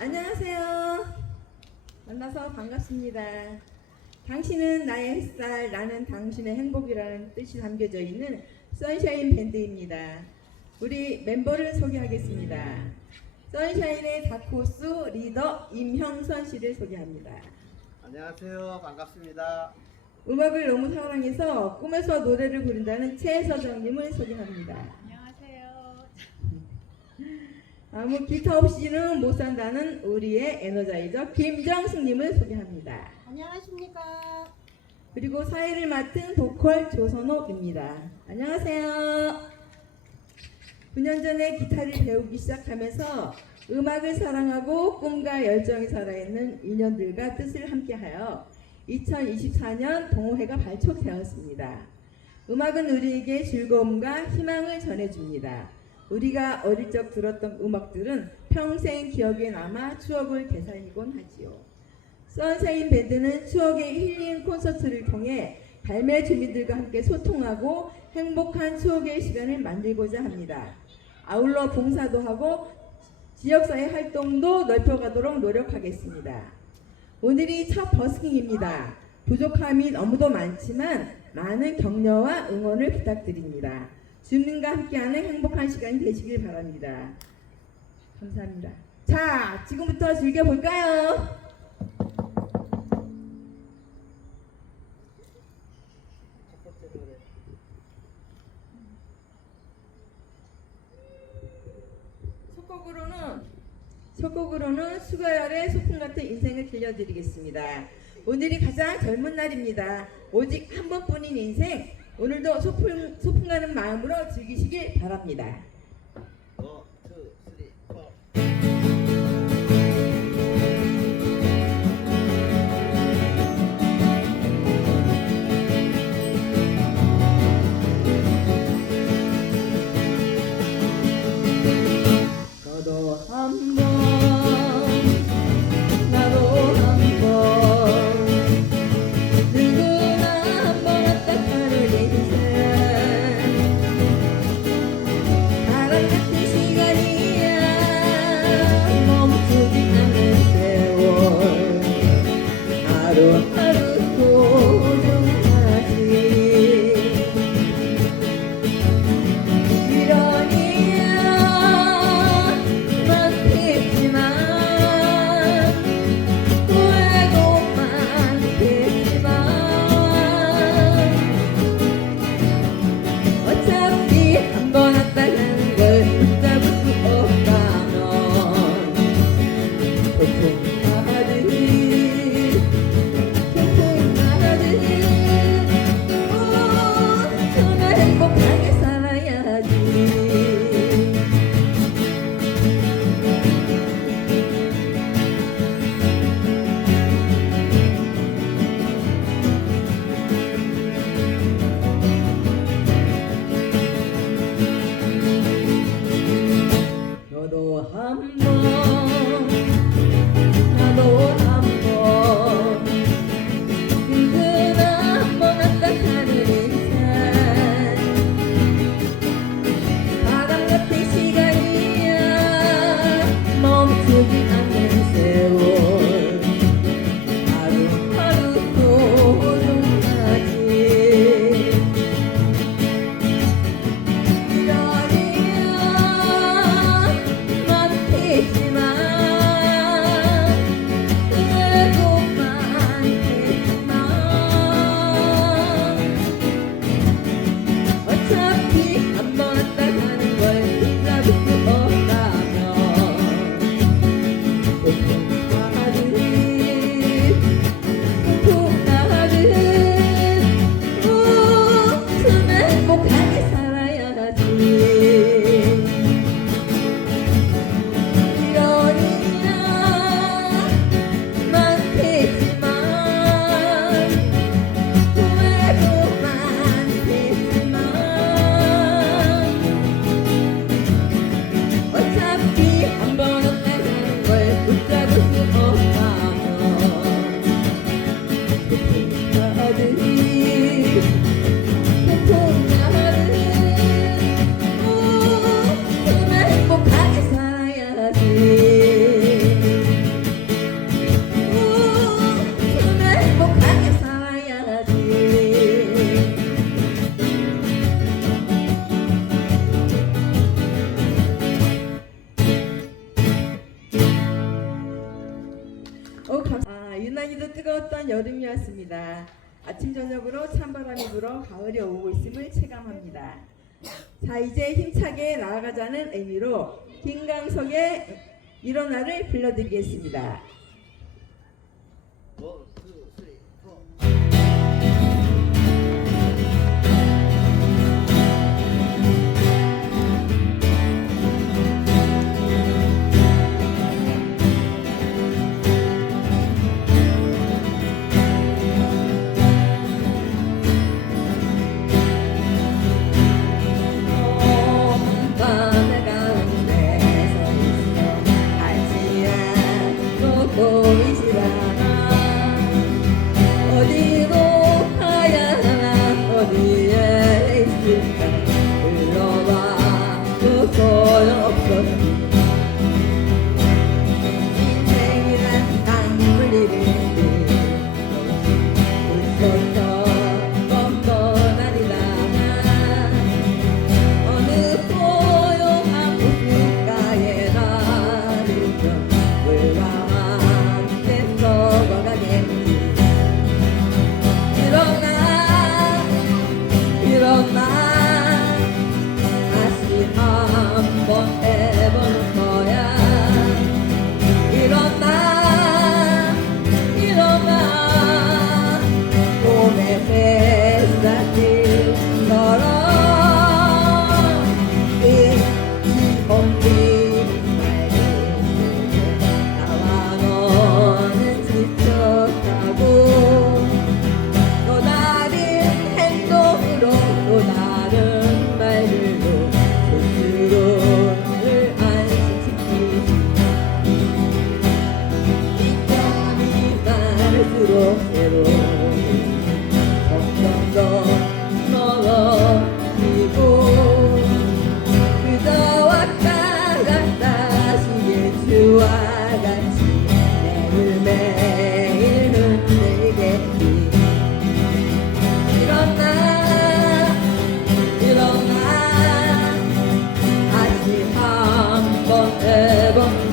안녕하세요. 만나서 반갑습니다. 당신은 나의 햇살, 나는 당신의 행복이라는 뜻이 담겨져 있는 선샤인 밴드입니다. 우리 멤버를 소개하겠습니다. 선샤인의 다코스 리더 임형선 씨를 소개합니다. 안녕하세요. 반갑습니다. 음악을 너무 사랑해서 꿈에서 노래를 부른다는 최서정님을 소개합니다. 아무 기타 없이는 못 산다는 우리의 에너자이저 김정숙님을 소개합니다. 안녕하십니까. 그리고 사회를 맡은 보컬 조선옥입니다. 안녕하세요. 9년 전에 기타를 배우기 시작하면서 음악을 사랑하고 꿈과 열정이 살아있는 인연들과 뜻을 함께하여 2024년 동호회가 발족되었습니다. 음악은 우리에게 즐거움과 희망을 전해줍니다. 우리가 어릴 적 들었던 음악들은 평생 기억에 남아 추억을 되살리곤 하지요. 선샤인 밴드는 추억의 힐링 콘서트를 통해 발매 주민들과 함께 소통하고 행복한 추억의 시간을 만들고자 합니다. 아울러 봉사도 하고 지역사회 활동도 넓혀가도록 노력하겠습니다. 오늘이 첫 버스킹입니다. 부족함이 너무도 많지만 많은 격려와 응원을 부탁드립니다. 주민과 함께하는 행복한 시간이 되시길 바랍니다. 감사합니다. 자, 지금부터 즐겨볼까요? 첫 번째 노래. 첫 곡으로는 첫 곡으로는 수가열의 소풍 같은 인생을 들려드리겠습니다. 오늘이 가장 젊은 날입니다. 오직 한 번뿐인 인생 오늘도 소풍 소풍 가는 마음으로 즐기시길 바랍니다. 어제도 뜨거웠던 여름이었습니다. 아침 저녁으로 찬바람이 불어 가을이 오고 있음을 체감합니다. 자 이제 힘차게 나아가자는 의미로 김강석의 일어나를 불러드리겠습니다. 새로운 점점 더 멀어지고 그저 왔다 갔다 시계추와 같이 매일매일 흔들겠지 일어나 일어나. 다시 한번 해본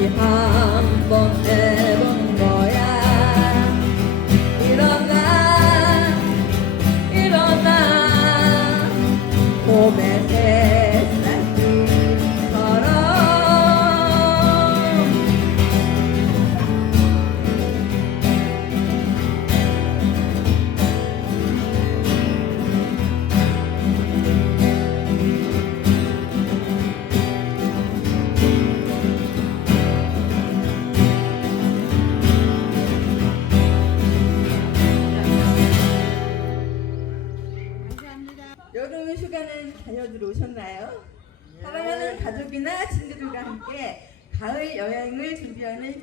다시 한번 해본 여행을 준비하는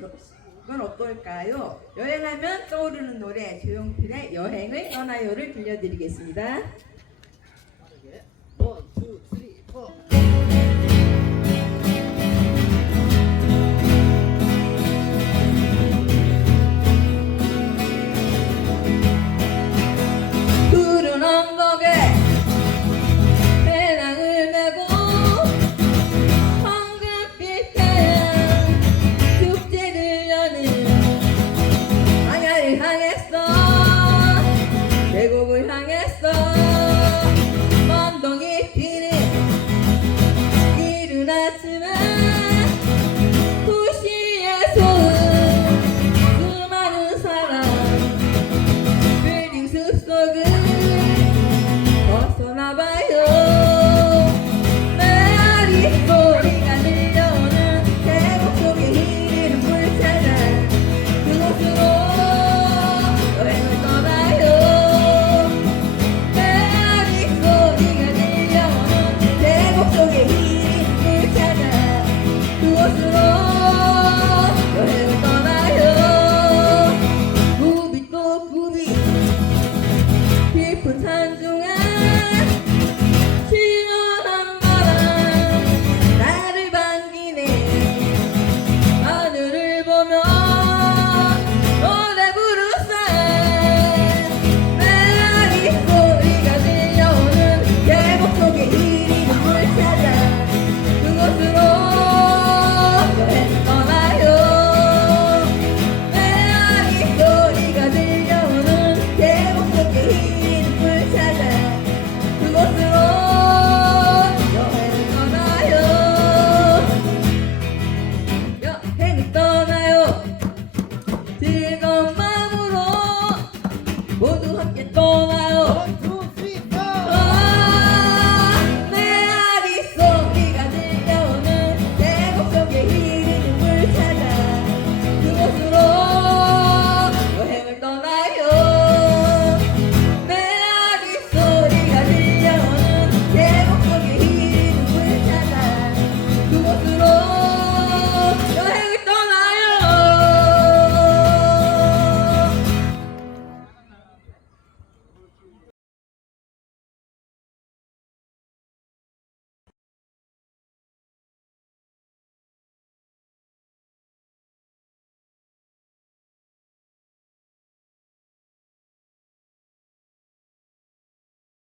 건 어떨까요? 여행하면 떠오르는 노래 조용필의 여행을 떠나요를 들려드리겠습니다. One, 4